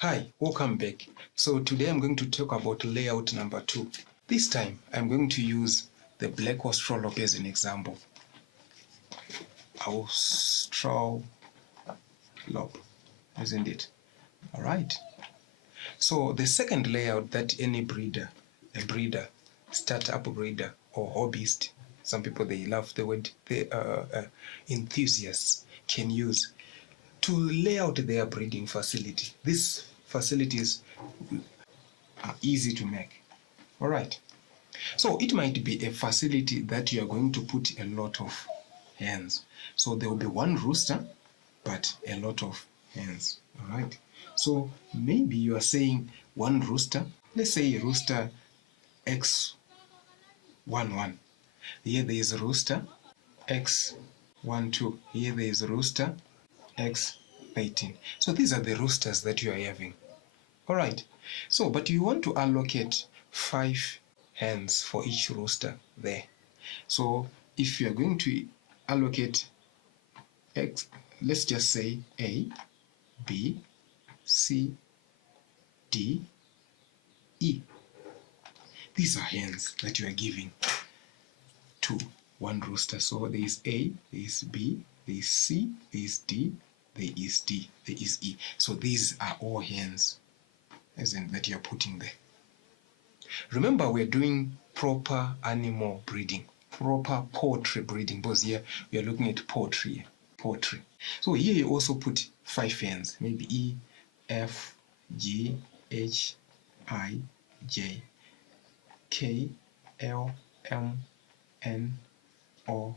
Hi, welcome back. So today I'm going to talk about layout number 2. This time I'm going to use the black Australorp as an example. Australorp, isn't it? Alright. So the second layout that any breeder, startup breeder or hobbyist, some people they love the word, enthusiasts can use to lay out their breeding facility. These facilities are easy to make. All right. So it might be a facility that you are going to put a lot of hens. So there will be one rooster, but a lot of hens. All right. So maybe you are saying one rooster. Let's say rooster X11. Here there is a rooster X12. Here there is a rooster X13. So these are the roosters that you are having. All right. So, but you want to allocate 5 hens for each rooster there. So, if you are going to allocate X, let's just say A, B, C, D, E. These are hens that you are giving to one rooster. So there is A, there is B, there is C, there is D, there is D, there is E. So these are all hens that you're putting there. Remember, we're doing proper animal breeding, proper poultry breeding, because here we are looking at poultry. So here you also put 5 hens, maybe E, F, G, H, I, J, K, L, M, N, O,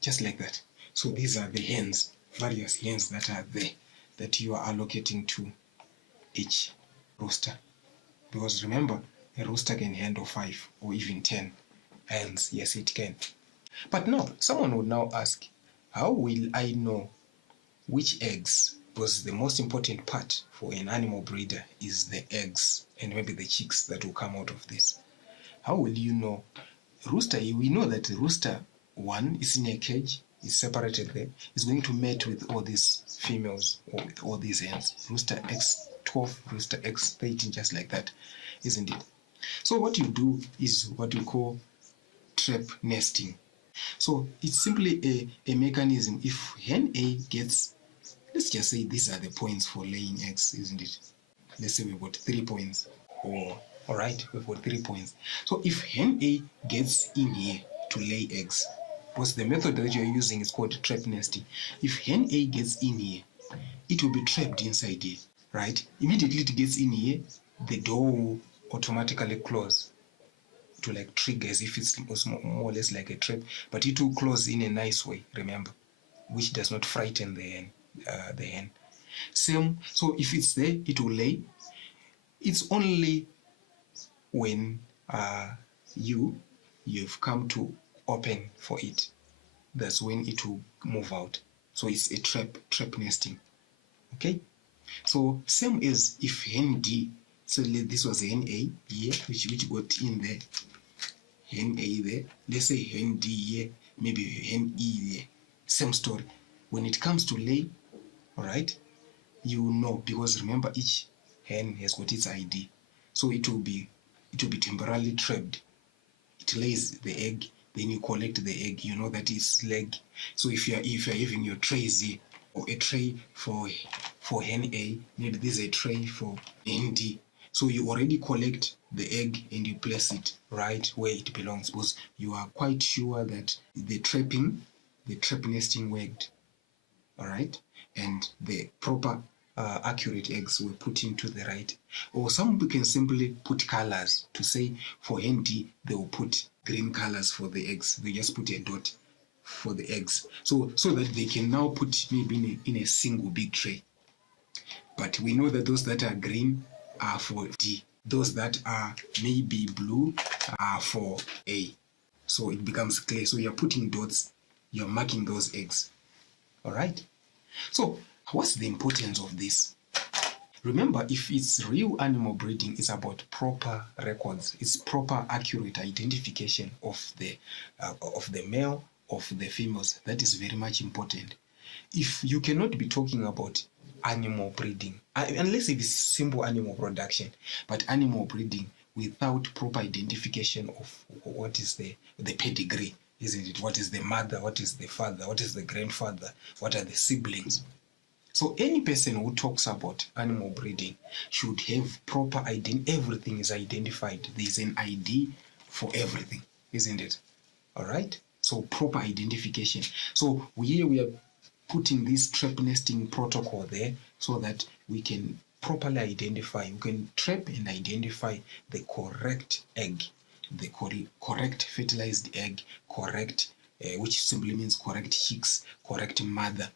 just like that. So these are the hens, various hens that are there that you are allocating to each rooster. Because remember, a rooster can handle 5 or even 10 hens. Yes, it can. But now, someone would now ask, how will I know which eggs? Because the most important part for an animal breeder is the eggs and maybe the chicks that will come out of this. How will you know? Rooster, we know that the rooster 1 is in a cage, is separated there, is going to mate with all these females or with all these hens. Rooster X12, rooster X13, just like that, isn't it? So what you do is what we call trap nesting. So it's simply a mechanism. If hen A gets, let's just say these are the points for laying eggs, isn't it? Let's say we've got 3 points. All right, we've got 3 points. So if hen A gets in here to lay eggs, because the method that you're using is called trap nesting. If hen A gets in here, it will be trapped inside here, right? Immediately it gets in here, the door will automatically close. It will like trigger as if it's more or less like a trap, but it will close in a nice way, remember, which does not frighten the hen. Same, so if it's there, it will lay. It's only when you've come to open for it, that's when it will move out. So it's a trap nesting. Okay, so same as if hen D, so this was hen A here, which got in there, hen A there, let's say hen D here, maybe hen E there, same story. When it comes to lay, all right, you know, because remember each hen has got its ID, so it will be temporarily trapped. It lays the egg, then you collect the egg, you know that it's leg. So if you're having your trays here, or a tray for hen A, maybe this is a tray for hen D. So you already collect the egg and you place it right where it belongs, because you are quite sure that the trap nesting worked. All right, and the proper accurate eggs were put into the right. Or some people can simply put colors to say for hen D they will put green colors for the eggs. They just put a dot for the eggs, so that they can now put maybe in a single big tray. But we know that those that are green are for D, those that are maybe blue are for A. So it becomes clear. So you're putting dots, you're marking those eggs. All right. So what's the importance of this? Remember, if it's real animal breeding, it's about proper records. It's proper, accurate identification of the male, of the females. That is very much important. If you cannot be talking about animal breeding, unless it is simple animal production, but animal breeding without proper identification of what is the pedigree, isn't it? What is the mother, what is the father, what is the grandfather, what are the siblings? So any person who talks about animal breeding should have proper identity. Everything is identified. There's an ID for everything, isn't it? All right. So proper identification. So here we are putting this trap nesting protocol there so that we can properly identify. We can trap and identify the correct egg, the correct fertilized egg, correct, which simply means correct chicks, correct mother.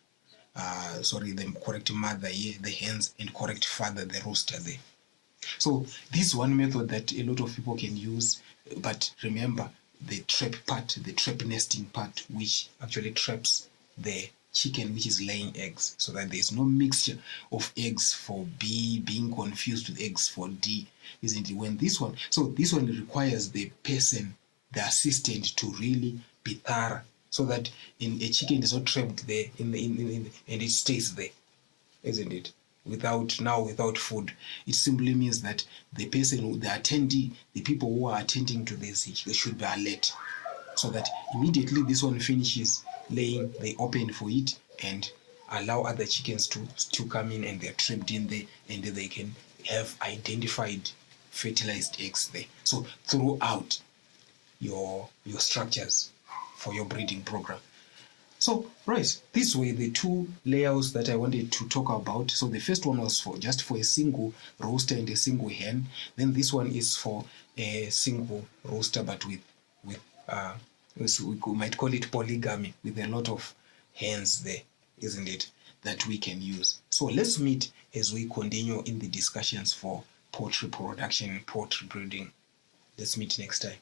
The correct mother here, the hens, and correct father, the rooster there. So this is one method that a lot of people can use, but remember the trap part, the trap nesting part, which actually traps the chicken which is laying eggs, so that there's no mixture of eggs for B being confused with eggs for D, isn't it? When this one, so this one requires the person, the assistant, to really be thorough, so that a chicken is not trapped there and it stays there, isn't it? Without food, it simply means that the person, the attendee, the people who are attending to this, they should be alert, so that immediately this one finishes laying, they open for it and allow other chickens to come in, and they're trapped in there, and they can have identified fertilized eggs there. So throughout your structures for your breeding program. So, right, these were the two layouts that I wanted to talk about. So the first one was just for a single rooster and a single hen. Then this one is for a single rooster, but with we might call it polygamy, with a lot of hens there, isn't it, that we can use. So let's meet as we continue in the discussions for poultry production and poultry breeding. Let's meet next time.